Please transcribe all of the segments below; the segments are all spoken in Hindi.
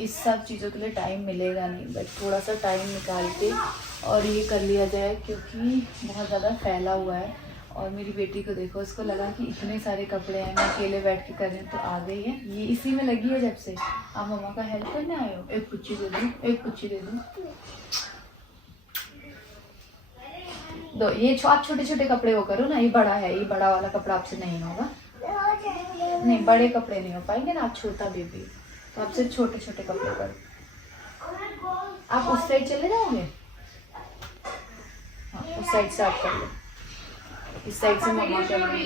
इस सब चीज़ों के लिए टाइम मिलेगा नहीं, बट थोड़ा सा टाइम निकाल के और ये कर लिया जाए, क्योंकि बहुत ज़्यादा फैला हुआ है। और मेरी बेटी को देखो, उसको लगा कि इतने सारे कपड़े हैं, मैं अकेले बैठ के कर रही हूँ, तो आ गई है ये, इसी में लगी है जब से। आप मम्मा का हेल्प करने आए हो? एक कुच्ची दे दूँ, एक कुच्ची दे दूँ दो। ये आप छोटे छोटे कपड़े वो करो ना, ये बड़ा है, ये बड़ा वाला कपड़ा आपसे नहीं होगा। नहीं, बड़े कपड़े नहीं हो पाएंगे ना, आप छोटा बेबी, तो आपसे छोटे छोटे कपड़े करो। आप उस साइड चले जाओगे? हाँ, उस साइड से आप कर लो, इस साइड से मम्मा कर लेंगे।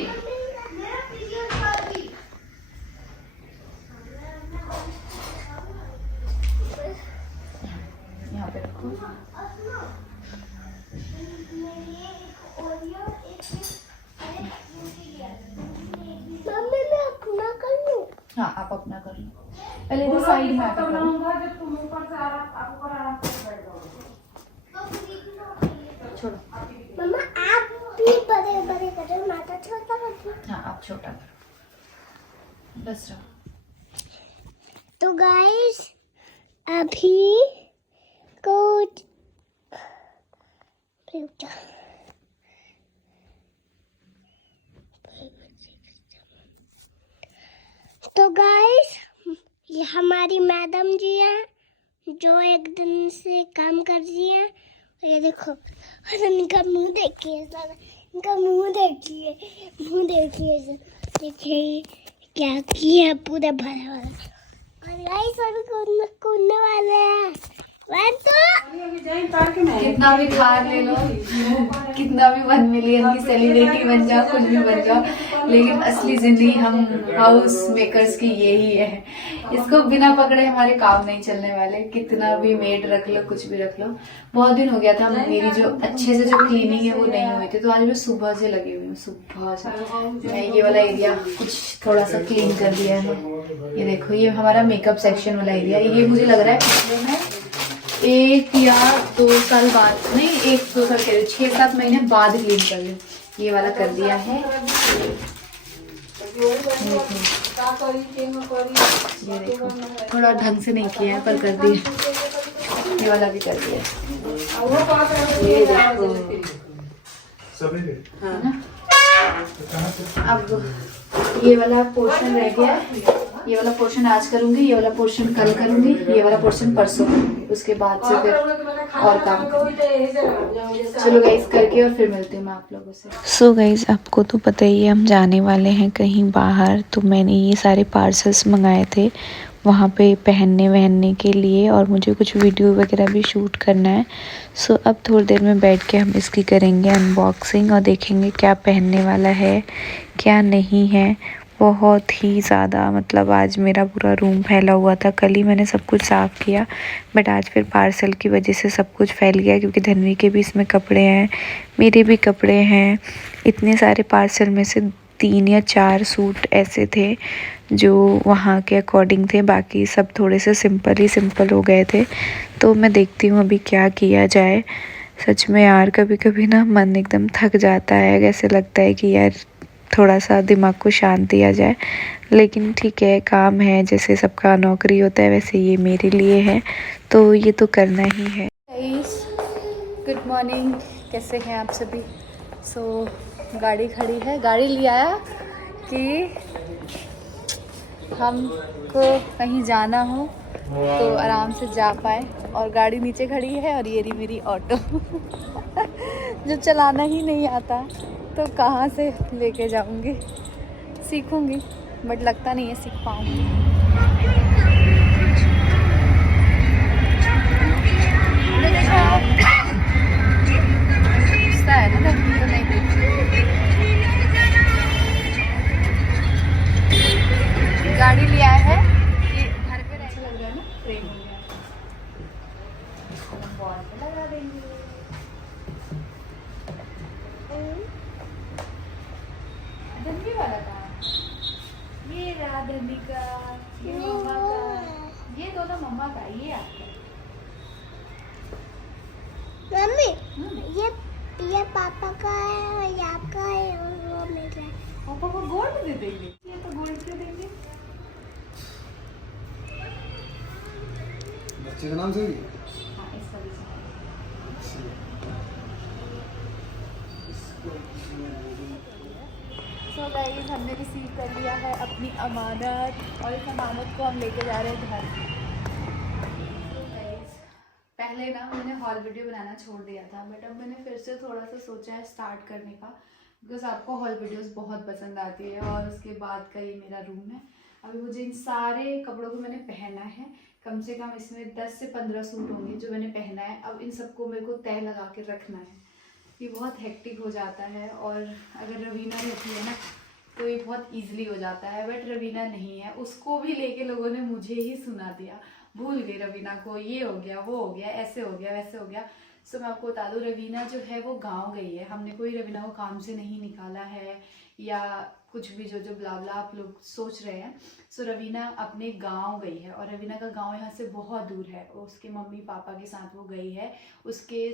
यहाँ पे रखो। हाँ, आप अपना कर लो, पहले इधर साइड में आकर करो। छोड़ो मम्मा, आप भी बड़े बड़े करो, मैं तो छोटा करूँ। हाँ, आप छोटा करो, बस रहो। तो गाइस, अभी कुछ तो गाइस, ये हमारी मैडम जी हैं, जो एक दिन से काम कर रही हैं। ये देखो, और इनका मुंह देखिए, इनका मुंह देखिए, मुंह देखिए, देखिए क्या किया, पूरा भरा भरा। और गाइस, अभी कूदने वाले हैं। कितना भी खार ले लो, कितना भी 1 मिलियन की सेलिब्रिटी बन जाओ, कुछ भी बन जाओ, लेकिन असली जिंदगी हम हाउस मेकर्स की यही है। इसको बिना पकड़े हमारे काम नहीं चलने वाले, कितना भी मेड रख लो, कुछ भी रख लो। बहुत दिन हो गया था मेरी जो अच्छे से जो क्लीनिंग है वो नहीं हुई थी, तो आज मैं सुबह से लगी हुई हूँ, सुबह से मैं ये वाला एरिया कुछ थोड़ा सा क्लीन कर दिया है। ये देखो, ये हमारा मेकअप सेक्शन वाला एरिया, ये मुझे लग रहा है पिछले में 1 या 2 साल बाद, नहीं 1-2 साल कह रही हूँ, 6-7 महीने बाद क्लीन कर लूँ। ये वाला कर दिया है, ये देखो थोड़ा ढंग से नहीं किया है पर कर दिया। ये वाला भी कर दिया, ये देखो, हाँ ना। अब ये वाला पोर्शन रह गया है, ये वाला पोर्शन आज करूंगी, ये वाला पोर्शन कल करूंगी, ये वाला पोर्शन परसों करूंगी, उसके बाद से फिर और काम। चलो गाइस, करके और फिर मिलती हूँ मैं आप लोगों से। सो गाइस, आपको तो पता ही है हम जाने वाले हैं कहीं बाहर, तो मैंने ये सारे पार्सल्स मंगाए थे वहाँ पे पहनने वहनने के लिए, और मुझे कुछ वीडियो वगैरह भी शूट करना है। सो अब थोड़ी देर में बैठ के हम इसकी करेंगे अनबॉक्सिंग और देखेंगे क्या पहनने वाला है क्या नहीं है। बहुत ही ज़्यादा, मतलब आज मेरा पूरा रूम फैला हुआ था, कल ही मैंने सब कुछ साफ़ किया, बट आज फिर पार्सल की वजह से सब कुछ फैल गया, क्योंकि धन्वी के भी इसमें कपड़े हैं, मेरे भी कपड़े हैं। इतने सारे पार्सल में से 3 या 4 सूट ऐसे थे जो वहाँ के अकॉर्डिंग थे, बाकी सब थोड़े से सिंपल हो गए थे। तो मैं देखती हूँ अभी क्या किया जाए। सच में यार, कभी कभी ना मन एकदम थक जाता है, ऐसे लगता है कि यार थोड़ा सा दिमाग को शांति दिया जाए, लेकिन ठीक है, काम है, जैसे सबका नौकरी होता है वैसे ये मेरे लिए है, तो ये तो करना ही है। गुड मॉर्निंग, कैसे हैं आप सभी? सो गाड़ी खड़ी है, गाड़ी ले आया कि हमको कहीं जाना हो तो आराम से जा पाए, और गाड़ी नीचे खड़ी है, और ये रही मेरी ऑटो। जब चलाना ही नहीं आता तो कहाँ से लेके जाऊँगी? सीखूँगी, बट लगता नहीं है सीख पाऊँगी। है ना, तो नहीं गाड़ी लिया है, ये घर पे अच्छा लग रहा है ना, फ्रेम हो गया, इसको हम वॉल पे लगा देंगे। धन्वी वाला का, ये रहा धन्वी का, ये मम्मा का, ये दोनों मम्मा का, ये आपका। मम्मी, ये पापा का है, ये आपका है, और वो मेरा है। पापा को गोल्ड दे देंगे, ये तो गोल्ड क्यों देंगे? बच्चे का नाम सही? हाँ, इसका भी सही। सो गाइस, हमने रिसीव कर लिया है अपनी अमानत और इस अमानत को हम लेके जा रहे हैं घर। So guys, पहले ना मैंने हॉल वीडियो बनाना छोड़ दिया था, बट अब मैंने फिर से थोड़ा सा सोचा है स्टार्ट करने का, बिकॉज आपको हॉल वीडियोस बहुत पसंद आती है। और उसके बाद का ये मेरा रूम है। अभी मुझे इन सारे कपड़ों को मैंने पहना है, कम से कम इसमें 10 से 15 सूट होंगे जो मैंने पहना है। अब इन सबको मेरे को तय लगा के रखना है। ये बहुत हेक्टिक हो जाता है, और अगर रवीना रहती है ना तो ये बहुत ईजिली हो जाता है, बट रवीना नहीं है। उसको भी लेके लोगों ने मुझे ही सुना दिया, भूल गई रवीना को, ये हो गया, वो हो गया, ऐसे हो गया, वैसे हो गया। सो मैं आपको बता दूं, रवीना जो है वो गांव गई है। हमने कोई रवीना को काम से नहीं निकाला है या कुछ भी जो ब्ला ब्ला आप लोग सोच रहे हैं। सो रवीना अपने गांव गई है, और रवीना का गांव यहाँ से बहुत दूर है। उसके मम्मी पापा के साथ वो गई है। उसके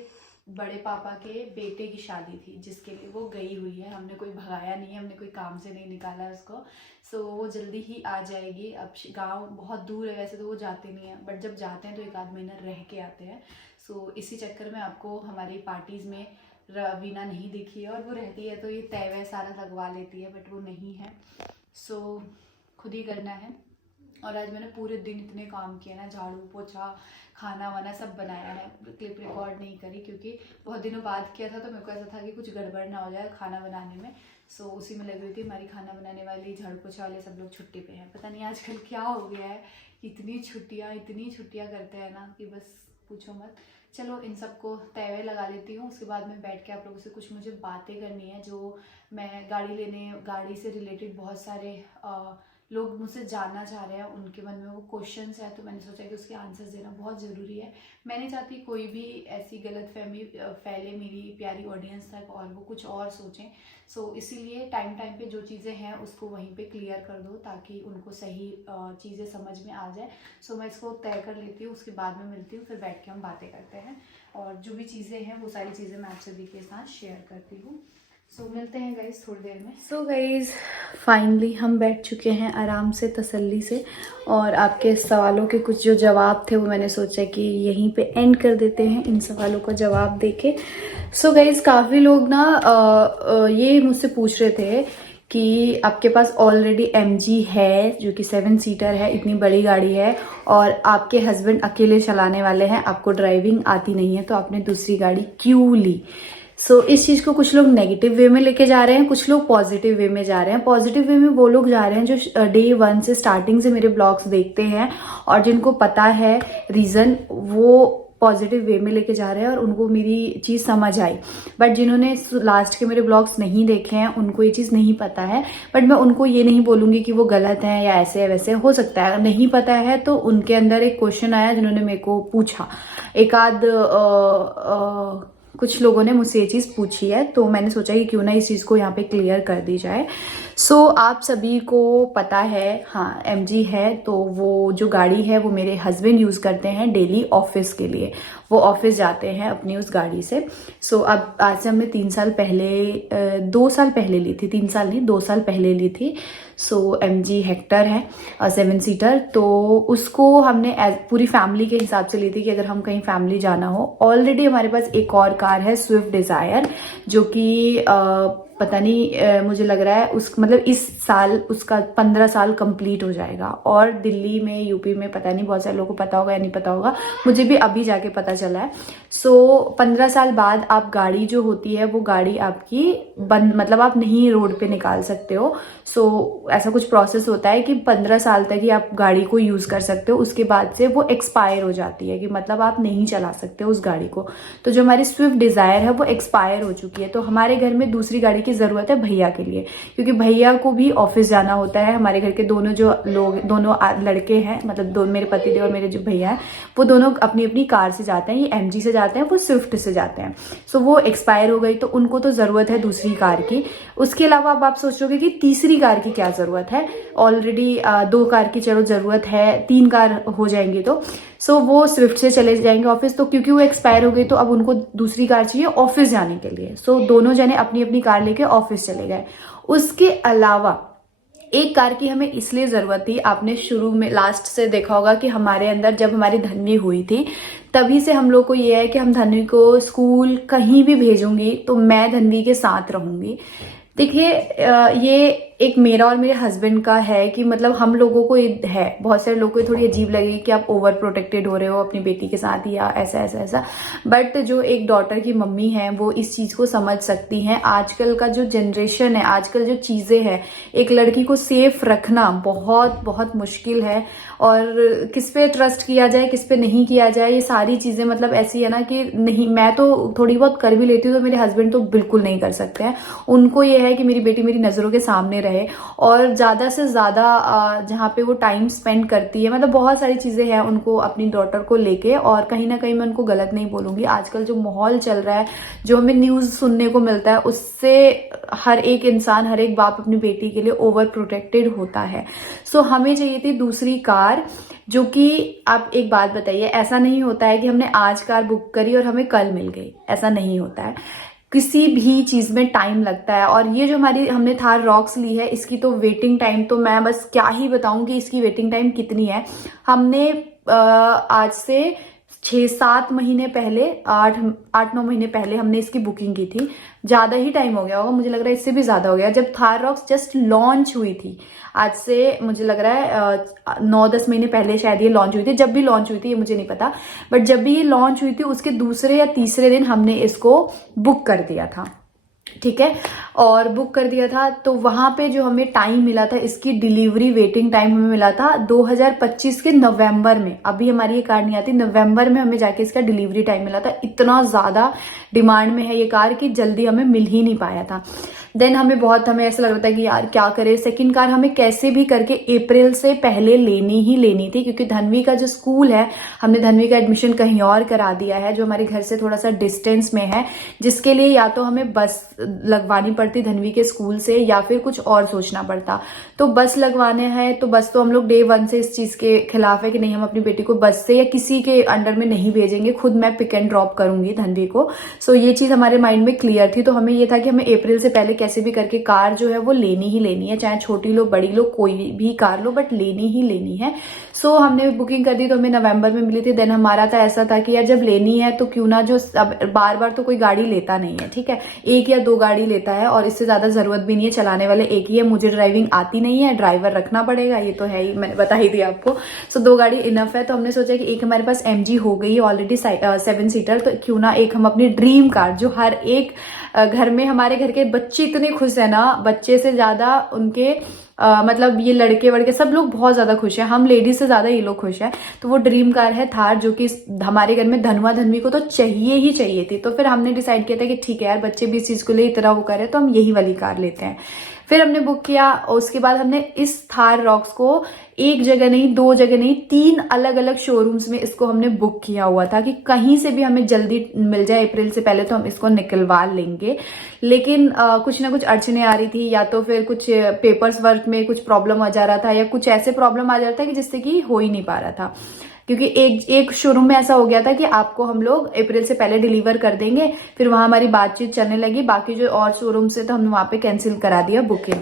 बड़े पापा के बेटे की शादी थी जिसके लिए वो गई हुई है। हमने कोई भगाया नहीं है, हमने कोई काम से नहीं निकाला है उसको। सो वो जल्दी ही आ जाएगी। अब गांव बहुत दूर है, वैसे तो वो जाते नहीं हैं, बट जब जाते हैं तो 1 आध महीना रह के आते हैं। सो इसी चक्कर में आपको हमारी पार्टीज़ में रवीना नहीं दिखी है, और वो रहती है तो ये तय वह सारा लगवा लेती है, बट वो नहीं है। सो खुद ही करना है। और आज मैंने पूरे दिन इतने काम किए ना, झाड़ू पोछा खाना वाना सब बनाया है। क्लिप रिकॉर्ड नहीं करी क्योंकि बहुत दिनों बाद किया था, तो मेरे को ऐसा था कि कुछ गड़बड़ ना हो जाए खाना बनाने में। सो उसी में लगी हुई थी। हमारी खाना बनाने वाली, झाड़ू पोछा वाले सब लोग छुट्टी पे हैं। पता नहीं आजकल क्या हो गया है, इतनी छुट्टियाँ करते हैं ना कि बस पूछो मत। चलो इन सबको तय लगा लेती हूँ, उसके बाद में बैठ के आप लोगों से कुछ मुझे बातें करनी है। जो मैं गाड़ी से रिलेटेड बहुत सारे लोग मुझसे जानना चाह रहे हैं, उनके मन में वो क्वेश्चंस है, तो मैंने सोचा कि उसके आंसर्स देना बहुत ज़रूरी है। मैं नहीं चाहती कोई भी ऐसी गलतफहमी फैले मेरी प्यारी ऑडियंस तक और वो कुछ और सोचें। सो इसीलिए टाइम पे जो चीज़ें हैं उसको वहीं पे क्लियर कर दो, ताकि उनको सही चीज़ें समझ में आ जाए। सो मैं इसको तय कर लेती हूँ, उसके बाद में मिलती हूँ, फिर बैठ के हम बातें करते हैं। और जो भी चीज़ें हैं वो सारी चीज़ें मैं आप सभी के साथ शेयर करती हूँ। सो मिलते हैं गाइज थोड़ी देर में। सो गाइज फाइनली हम बैठ चुके हैं आराम से, तसल्ली से, और आपके सवालों के कुछ जो जवाब थे वो मैंने सोचा कि यहीं पे एंड कर देते हैं इन सवालों का जवाब देके। सो गाइज काफ़ी लोग ना ये मुझसे पूछ रहे थे कि आपके पास ऑलरेडी MG है जो कि 7 सीटर है, इतनी बड़ी गाड़ी है, और आपके हस्बैंड अकेले चलाने वाले हैं, आपको ड्राइविंग आती नहीं है, तो आपने दूसरी गाड़ी क्यों ली। सो इस चीज़ को कुछ लोग नेगेटिव वे में लेके जा रहे हैं, कुछ लोग पॉजिटिव वे में जा रहे हैं। पॉजिटिव वे में वो लोग जा रहे हैं जो डे 1 से स्टार्टिंग से मेरे ब्लॉग्स देखते हैं, और जिनको पता है रीज़न, वो पॉजिटिव वे में लेके जा रहे हैं और उनको मेरी चीज़ समझ आई। बट जिन्होंने लास्ट के मेरे ब्लॉग्स नहीं देखे हैं उनको ये चीज़ नहीं पता है। बट मैं उनको ये नहीं बोलूँगी कि वो गलत है या ऐसे है वैसे। हो सकता है नहीं पता है तो उनके अंदर एक क्वेश्चन आया जिन्होंने मेरे को पूछा, एक आध कुछ लोगों ने मुझसे ये चीज़ पूछी है, तो मैंने सोचा कि क्यों ना इस चीज़ को यहाँ पे क्लियर कर दी जाए। सो आप सभी को पता है, हाँ MG है, तो वो जो गाड़ी है वो मेरे हस्बैंड यूज़ करते हैं डेली ऑफिस के लिए। वो ऑफिस जाते हैं अपनी उस गाड़ी से। सो अब आज से हमने 2 साल पहले ली थी, 3 साल नहीं 2 साल पहले ली थी। सो MG हेक्टर है 7 सीटर, तो उसको हमने पूरी फैमिली के हिसाब से ली थी कि अगर हम कहीं फैमिली जाना हो। ऑलरेडी हमारे पास एक और कार है स्विफ्ट डिज़ायर, जो कि पता नहीं मुझे लग रहा है मतलब इस साल उसका 15 साल कंप्लीट हो जाएगा। और दिल्ली में, यूपी में, पता नहीं बहुत सारे लोगों को पता होगा या नहीं पता होगा, मुझे भी अभी जाके पता चला है। सो 15 साल बाद आप गाड़ी जो होती है वो गाड़ी आपकी बंद, मतलब आप नहीं रोड पे निकाल सकते हो। सो ऐसा कुछ प्रोसेस होता है कि 15 साल तक ही आप गाड़ी को यूज़ कर सकते हो, उसके बाद से वो एक्सपायर हो जाती है, कि मतलब आप नहीं चला सकते उस गाड़ी को। तो जो हमारी स्विफ्ट डिज़ायर है वो एक्सपायर हो चुकी है। तो हमारे घर में दूसरी गाड़ी की ज़रूरत है भैया के लिए, क्योंकि भैया को भी ऑफिस जाना होता है। हमारे घर के दोनों लड़के हैं, मतलब मेरे पतिदेव और मेरे जो भैया हैं, वो दोनों अपनी अपनी कार से जाते हैं। ये MG से जाते हैं, वो स्विफ्ट से जाते हैं। सो वो एक्सपायर हो गई, तो उनको तो ज़रूरत है दूसरी कार की। उसके अलावा अब आप सोचोगे कि तीसरी कार की क्या ज़रूरत है। ऑलरेडी 2 कार की चलो ज़रूरत है, 3 कार हो जाएंगी तो। सो वो स्विफ्ट से चले जाएंगे ऑफिस, तो क्योंकि वो एक्सपायर हो गई तो अब उनको दूसरी कार चाहिए ऑफिस जाने के लिए। सो दोनों जने अपनी अपनी कार लेके ऑफिस चले गए। उसके अलावा एक कार की हमें इसलिए ज़रूरत थी, आपने शुरू में लास्ट से देखा होगा कि हमारे अंदर जब हमारी धन्वी हुई थी तभी से हम लोग को ये है कि हम धन्वी को स्कूल कहीं भी भेजूंगी तो मैं धन्वी के साथ रहूंगी। देखिए ये एक मेरा और मेरे हस्बैंड का है कि मतलब हम लोगों को ये है, बहुत सारे लोगों को थोड़ी अजीब लगेगी कि आप ओवर प्रोटेक्टेड हो रहे हो अपनी बेटी के साथ या ऐसा ऐसा ऐसा, बट जो एक डॉटर की मम्मी है वो इस चीज को समझ सकती हैं। आजकल का जो जनरेशन है, आजकल जो चीजें हैं, एक लड़की को सेफ रखना बहुत बहुत मुश्किल है और किस पे ट्रस्ट किया जाए किस पे नहीं किया जाए, ये सारी चीजें मतलब ऐसी है ना कि नहीं, मैं तो थोड़ी बहुत कर भी लेती हूँ तो मेरे हस्बैंड तो बिल्कुल नहीं कर सकते हैं। उनको ये है कि मेरी बेटी मेरी नजरों के सामने रहे और ज्यादा से ज्यादा जहाँ पे वो टाइम स्पेंड करती है, मतलब बहुत सारी चीजें हैं उनको अपनी डॉटर को लेके। और कहीं ना कहीं मैं उनको गलत नहीं बोलूंगी, आजकल जो माहौल चल रहा है, जो हमें न्यूज सुनने को मिलता है, उससे हर एक इंसान, हर एक बाप अपनी बेटी के लिए ओवर प्रोटेक्टेड होता है। सो हमें चाहिए थी दूसरी कार, जो कि आप एक बात बताइए, ऐसा नहीं होता है कि हमने आज कार बुक करी और हमें कल मिल गई, ऐसा नहीं होता है। किसी भी चीज में टाइम लगता है। और ये जो हमने थार रॉक्स ली है, इसकी तो वेटिंग टाइम तो मैं बस क्या ही बताऊं कि इसकी वेटिंग टाइम कितनी है। हमने आज से 6-7 महीने पहले, 8-9 महीने पहले हमने इसकी बुकिंग की थी। ज्यादा ही टाइम हो गया होगा, मुझे लग रहा है इससे भी ज्यादा हो गया, जब थार रॉक्स जस्ट लॉन्च हुई थी। आज से मुझे लग रहा है 9-10 महीने पहले शायद ये लॉन्च हुई थी। जब भी लॉन्च हुई थी ये मुझे नहीं पता, बट जब भी ये लॉन्च हुई थी उसके दूसरे या तीसरे दिन हमने इसको बुक कर दिया था, ठीक है। और बुक कर दिया था तो वहां पे जो हमें टाइम मिला था, इसकी डिलीवरी वेटिंग टाइम हमें मिला था 2025 के नवंबर में। अभी हमारी ये कार नहीं आती, नवंबर में हमें जाके इसका डिलीवरी टाइम मिला था। इतना ज्यादा डिमांड में है ये कार कि जल्दी हमें मिल ही नहीं पाया था। देन हमें ऐसा लग रहा था कि यार क्या करें, सेकंड कार हमें कैसे भी करके अप्रैल से पहले लेनी ही लेनी थी, क्योंकि धन्वी का जो स्कूल है, हमने धन्वी का एडमिशन कहीं और करा दिया है जो हमारे घर से थोड़ा सा डिस्टेंस में है, जिसके लिए या तो हमें बस लगवानी पड़ती धन्वी के स्कूल से या फिर कुछ और सोचना पड़ता। तो बस लगवाने हैं तो बस तो हम लोग डे 1 से इस चीज के खिलाफ है कि नहीं, हम अपनी बेटी को बस से या किसी के अंडर में नहीं भेजेंगे, खुद मैं पिक एंड ड्रॉप करूंगी धन्वी को। सो ये चीज हमारे माइंड में क्लियर थी। तो हमें ये था कि हमें अप्रैल से पहले कैसे भी करके कार जो है वो लेनी ही लेनी है, चाहे छोटी लो बड़ी लो कोई भी कार लो, बट लेनी ही लेनी है। सो हमने बुकिंग कर दी तो हमें नवंबर में मिली थी। देन हमारा था ऐसा था कि यार जब लेनी है तो क्यों ना, जो अब बार बार तो कोई गाड़ी लेता नहीं है, ठीक है, 1 या 2 गाड़ी लेता है और इससे ज्यादा जरूरत भी नहीं है, चलाने वाले एक ही है। मुझे ड्राइविंग आती नहीं है, ड्राइवर रखना पड़ेगा, ये तो है ही, मैंने बता ही दिया आपको। सो 2 गाड़ी इनफ है। तो हमने सोचा कि एक हमारे पास MG हो गई ऑलरेडी 7 सीटर, तो क्यों ना एक हम अपनी ड्रीम कार, जो हर एक घर में, हमारे घर के बच्चे इतने खुश है ना, बच्चे से ज्यादा उनके मतलब ये लड़के वड़के सब लोग बहुत ज्यादा खुश है, हम लेडीज से ज्यादा ये लोग खुश है। तो वो ड्रीम कार है थार, जो कि हमारे घर में धनवा धनवी को तो चाहिए ही चाहिए थी। तो फिर हमने डिसाइड किया था कि ठीक है यार, बच्चे भी इस चीज को लिए इतना वो करे तो हम यही वाली कार लेते हैं। फिर हमने बुक किया और उसके बाद हमने इस थार रॉक्स को एक जगह नहीं, 2 जगह नहीं, 3 अलग अलग शोरूम्स में इसको हमने बुक किया हुआ था कि कहीं से भी हमें जल्दी मिल जाए अप्रैल से पहले तो हम इसको निकलवा लेंगे। लेकिन कुछ ना कुछ अड़चने आ रही थी, या तो फिर कुछ पेपर्स वर्क में कुछ प्रॉब्लम आ जा रहा था, या कुछ ऐसे प्रॉब्लम आ जा रहा था कि जिससे कि हो ही नहीं पा रहा था। क्योंकि एक शोरूम में ऐसा हो गया था कि आपको हम लोग अप्रैल से पहले डिलीवर कर देंगे, फिर वहां हमारी बातचीत चलने लगी, बाकी जो और शोरूम से तो हमने वहां पे कैंसिल करा दिया बुकिंग।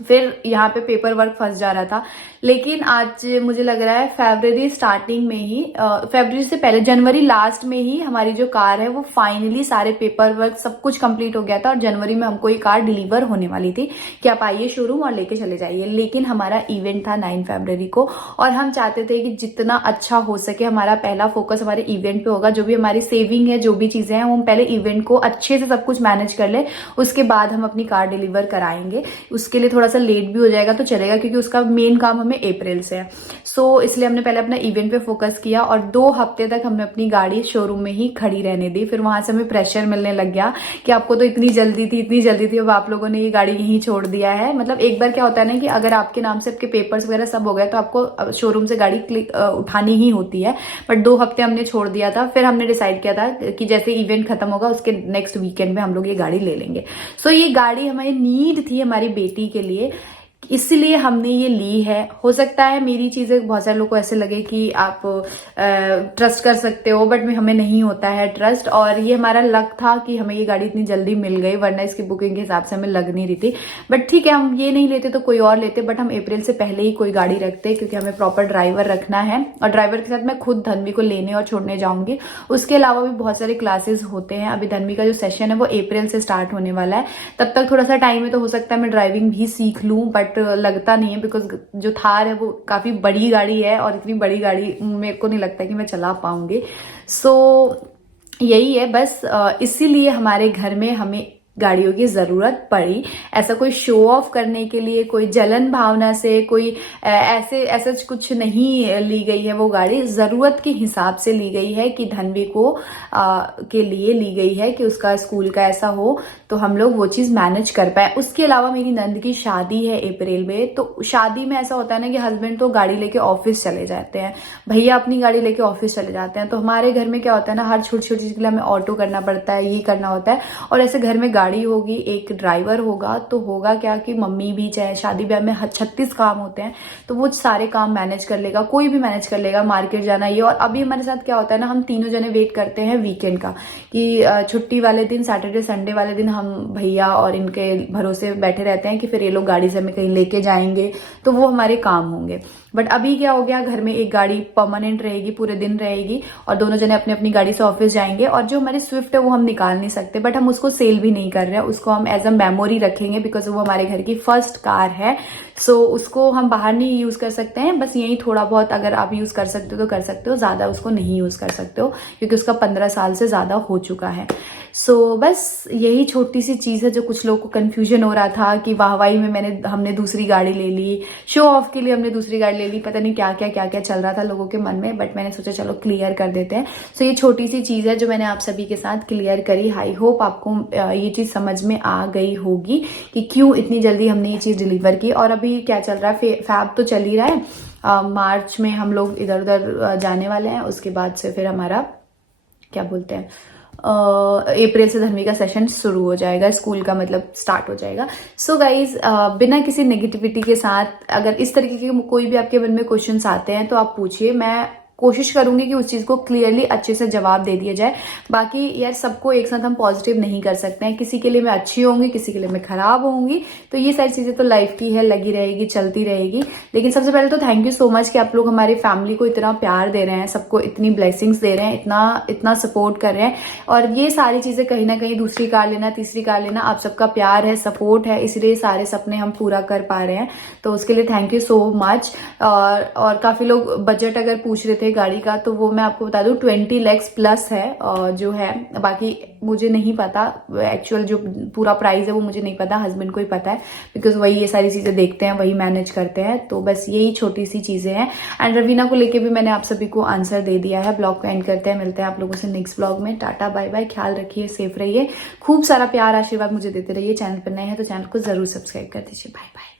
फिर यहाँ पे पेपर वर्क फंस जा रहा था। लेकिन आज मुझे लग रहा है फरवरी स्टार्टिंग में ही, फरवरी से पहले जनवरी लास्ट में ही हमारी जो कार है वो फाइनली सारे पेपर वर्क सब कुछ कंप्लीट हो गया था और जनवरी में हमको ये कार डिलीवर होने वाली थी कि आप आइए शोरूम और लेके चले जाइए। लेकिन हमारा इवेंट था 9 फरवरी को और हम चाहते थे कि जितना अच्छा हो सके हमारा पहला फोकस हमारे इवेंट पे होगा। जो भी हमारी सेविंग है, जो भी चीजें हैं, वो हम पहले इवेंट को अच्छे से सब कुछ मैनेज कर ले, उसके बाद हम अपनी कार डिलीवर कराएंगे। उसके लिए थोड़ा सा लेट भी हो जाएगा तो चलेगा, क्योंकि उसका मेन काम हमें अप्रैल से है। सो इसलिए हमने पहले अपना इवेंट पे फोकस किया और 2 हफ्ते तक हमने अपनी गाड़ी शोरूम में ही खड़ी रहने दी। फिर वहां से हमें प्रेशर मिलने लग गया कि आपको तो इतनी जल्दी थी, अब आप लोगों ने ये गाड़ी यहीं छोड़ दिया है। मतलब एक बार क्या होता है ना कि अगर आपके नाम से आपके पेपर्स वगैरह सब हो गए तो आपको शोरूम से गाड़ी उठानी ही होती है, बट 2 हफ्ते हमने छोड़ दिया था। फिर हमने डिसाइड किया था कि जैसे इवेंट खत्म होगा उसके नेक्स्ट वीकेंड में हम लोग ये गाड़ी ले लेंगे। सो ये गाड़ी हमारी नीड थी हमारी बेटी के लिए। इसलिए हमने ये ली है। हो सकता है मेरी चीजें बहुत सारे लोगों को ऐसे लगे कि आप ट्रस्ट कर सकते हो, बट हमें नहीं होता है ट्रस्ट। और ये हमारा लक था कि हमें ये गाड़ी इतनी जल्दी मिल गई, वरना इसकी बुकिंग के हिसाब से हमें लग नहीं रही थी। बट ठीक है, हम ये नहीं लेते तो कोई और लेते, बट हम अप्रैल से पहले ही कोई गाड़ी रखते, क्योंकि हमें प्रॉपर ड्राइवर रखना है। और ड्राइवर के साथ मैं खुद धन्वी को लेने और छोड़ने जाऊंगी। उसके अलावा भी बहुत सारे क्लासेस होते हैं। अभी धन्वी का जो सेशन है वो अप्रैल से स्टार्ट होने वाला है, तब तक थोड़ा सा टाइम है, तो हो सकता है मैं ड्राइविंग भी सीख लूं, बट लगता नहीं है, बिकॉज जो थार है वो काफी बड़ी गाड़ी है और इतनी बड़ी गाड़ी मेरे को नहीं लगता कि मैं चला पाऊंगी। सो यही है बस, इसीलिए हमारे घर में हमें गाड़ियों की जरूरत पड़ी। ऐसा कोई शो ऑफ करने के लिए, कोई जलन भावना से, कोई ऐसे कुछ नहीं ली गई है वो गाड़ी। जरूरत के हिसाब से ली गई है कि धन्वी को के लिए ली गई है कि उसका स्कूल का ऐसा हो तो हम लोग वो चीज मैनेज कर पाए। उसके अलावा मेरी नंद की शादी है अप्रैल में, तो शादी में ऐसा होता है ना कि हस्बैंड तो गाड़ी लेके ऑफिस चले जाते हैं, भैया अपनी गाड़ी लेके ऑफिस चले जाते हैं। तो हमारे घर में क्या होता है ना, हर छोटी छोटी चीज के लिए हमें ऑटो करना पड़ता है, ये करना होता है। और ऐसे घर में गाड़ी होगी, एक ड्राइवर होगा, तो होगा क्या कि मम्मी भी, चाहे शादी ब्याह में 36 काम होते हैं, तो वो सारे काम मैनेज कर लेगा, कोई भी मैनेज कर लेगा, मार्केट जाना ये। और अभी हमारे साथ क्या होता है ना, हम तीनों जने वेट करते हैं वीकेंड का, कि छुट्टी वाले दिन, सैटरडे संडे वाले दिन हम भैया और इनके भरोसे बैठे रहते हैं कि फिर ये लोग गाड़ी से हमें कहीं लेके जाएंगे, तो वो हमारे काम होंगे। बट अभी क्या हो गया, घर में एक गाड़ी परमानेंट रहेगी, पूरे दिन रहेगी, और दोनों जने अपनी अपनी गाड़ी से ऑफिस जाएंगे। और जो हमारी स्विफ्ट है वो हम निकाल नहीं सकते, बट हम उसको सेल भी नहीं कर रहे हैं, उसको हम एज अ मेमोरी रखेंगे, बिकॉज वो हमारे घर की फर्स्ट कार है। सो उसको हम बाहर नहीं यूज कर सकते हैं, बस यही थोड़ा बहुत अगर आप यूज कर सकते हो तो कर सकते हो, ज्यादा उसको नहीं यूज कर सकते हो, क्योंकि उसका 15 साल से ज्यादा हो चुका है। सो बस यही छोटी सी चीज है जो कुछ लोगों को कंफ्यूजन हो रहा था कि वाहवाही में हमने दूसरी गाड़ी ले ली, शो ऑफ के लिए हमने दूसरी गाड़ी ले ली, पता नहीं क्या क्या चल रहा था लोगों के मन में, बट मैंने सोचा चलो क्लियर कर देते हैं। सो ये छोटी सी चीज है जो मैंने आप सभी के साथ क्लियर करी। आई होप आपको ये चीज समझ में आ गई होगी कि क्यों इतनी जल्दी हमने ये चीज डिलीवर की। और अभी क्या चल रहा है, फैब तो चल ही रहा है, मार्च में हम लोग इधर उधर जाने वाले हैं, उसके बाद से फिर हमारा क्या बोलते हैं, अप्रैल से धन्वी का सेशन शुरू हो जाएगा, स्कूल का मतलब स्टार्ट हो जाएगा। सो गाइज, बिना किसी नेगेटिविटी के साथ, अगर इस तरीके के कोई भी आपके मन में क्वेश्चंस आते हैं तो आप पूछिए, मैं कोशिश करूंगी कि उस चीज को क्लियरली अच्छे से जवाब दे दिया जाए। बाकी यार, सबको एक साथ हम पॉजिटिव नहीं कर सकते हैं, किसी के लिए मैं अच्छी होंगी, किसी के लिए मैं खराब होंगी, तो ये सारी चीजें तो लाइफ की है, लगी रहेगी, चलती रहेगी। लेकिन सबसे पहले तो थैंक यू सो मच कि आप लोग हमारी फैमिली को इतना प्यार दे रहे हैं, सबको इतनी ब्लेसिंग्स दे रहे हैं, इतना सपोर्ट कर रहे हैं। और ये सारी चीजें कहीं ना कहीं, दूसरी कार लेना, तीसरी कार लेना, आप सबका प्यार है, सपोर्ट है, इसलिए सारे सपने हम पूरा कर पा रहे हैं, तो उसके लिए थैंक यू सो मच। और काफी लोग बजट अगर पूछ रहे थे गाड़ी का, तो वो मैं आपको बता दूं 20 lakhs प्लस है जो है। बाकी मुझे नहीं पता एक्चुअल जो पूरा प्राइस है, वो मुझे नहीं पता, हस्बैंड को ही पता है, बिकॉज वही ये सारी चीजें देखते हैं, वही मैनेज करते हैं। तो बस यही छोटी सी चीजें हैं। एंड रवीना को लेके भी मैंने आप सभी को आंसर दे दिया है। ब्लॉग को एंड करते हैं, मिलते हैं आप लोगों से नेक्स्ट ब्लॉग में। टाटा बाय बाय, ख्याल रखिए, सेफ रहिए, खूब सारा प्यार आशीर्वाद मुझे देते रहिए। चैनल पर नए हैं तो चैनल को जरूर सब्सक्राइब कर दीजिए। Bye bye.